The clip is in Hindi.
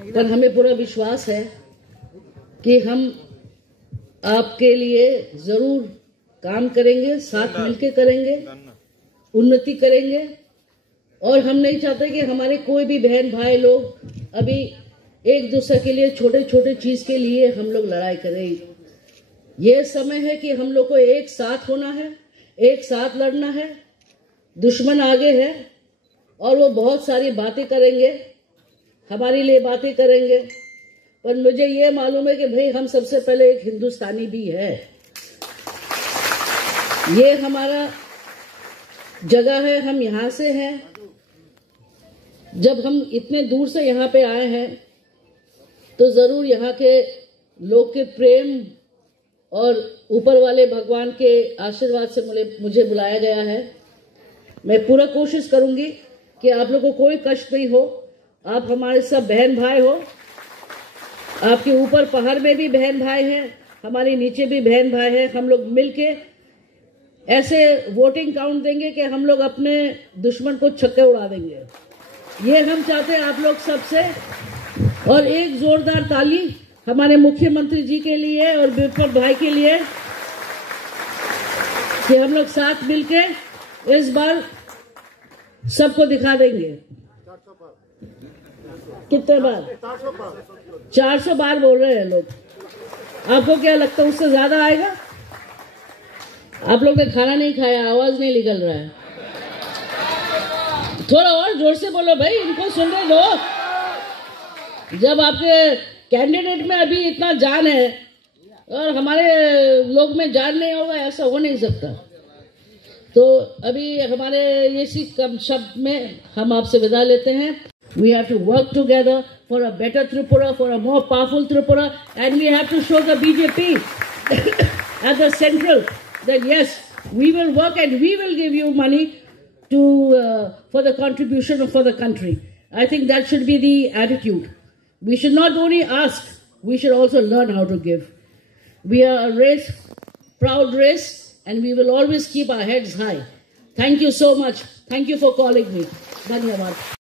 पर हमें पूरा विश्वास है कि हम आपके लिए जरूर काम करेंगे, साथ मिलकर करेंगे, उन्नति करेंगे। और हम नहीं चाहते कि हमारे कोई भी बहन भाई लोग अभी एक दूसरे के लिए छोटे छोटे चीज के लिए हम लोग लड़ाई करें। ये समय है कि हम लोग को एक साथ होना है, एक साथ लड़ना है। दुश्मन आगे है और वो बहुत सारी बातें करेंगे, हमारे लिए बातें करेंगे, पर मुझे ये मालूम है कि भाई हम सबसे पहले एक हिंदुस्तानी भी है। ये हमारा जगह है, हम यहाँ से हैं। जब हम इतने दूर से यहाँ पे आए हैं तो जरूर यहाँ के लोग के प्रेम और ऊपर वाले भगवान के आशीर्वाद से मुझे बुलाया गया है। मैं पूरा कोशिश करूंगी कि आप लोगों को कोई कष्ट नहीं हो। आप हमारे सब बहन भाई हो। आपके ऊपर पहाड़ में भी बहन भाई हैं, हमारे नीचे भी बहन भाई हैं। हम लोग मिलके ऐसे वोटिंग काउंट देंगे कि हम लोग अपने दुश्मन को छक्के उड़ा देंगे। ये हम चाहते हैं आप लोग सबसे। और एक जोरदार ताली हमारे मुख्यमंत्री जी के लिए और विपत भाई के लिए कि हम लोग साथ मिलके इस बार सबको दिखा देंगे। कितने बार? 400 बार बोल रहे हैं लोग। आपको क्या लगता है उससे ज्यादा आएगा? आप लोग ने खाना नहीं खाया, आवाज नहीं निकल रहा है। थोड़ा और जोर से बोलो भाई, इनको सुनने दो। जब आपके कैंडिडेट में अभी इतना जान है और हमारे लोग में जान नहीं होगा, ऐसा हो नहीं सकता। तो अभी हमारे ये कम शब्द में हम आपसे विदा लेते हैं। We have to work together for a better Tripura, for a more powerful Tripura, and we have to show the BJP at the central that yes, we will work and we will give you money to for the contribution for the country. I think that should be the attitude. We should not only ask, we should also learn how to give. We are a race, proud race, and we will always keep our heads high. Thank you so much. Thank you for calling me. Dhanyavad.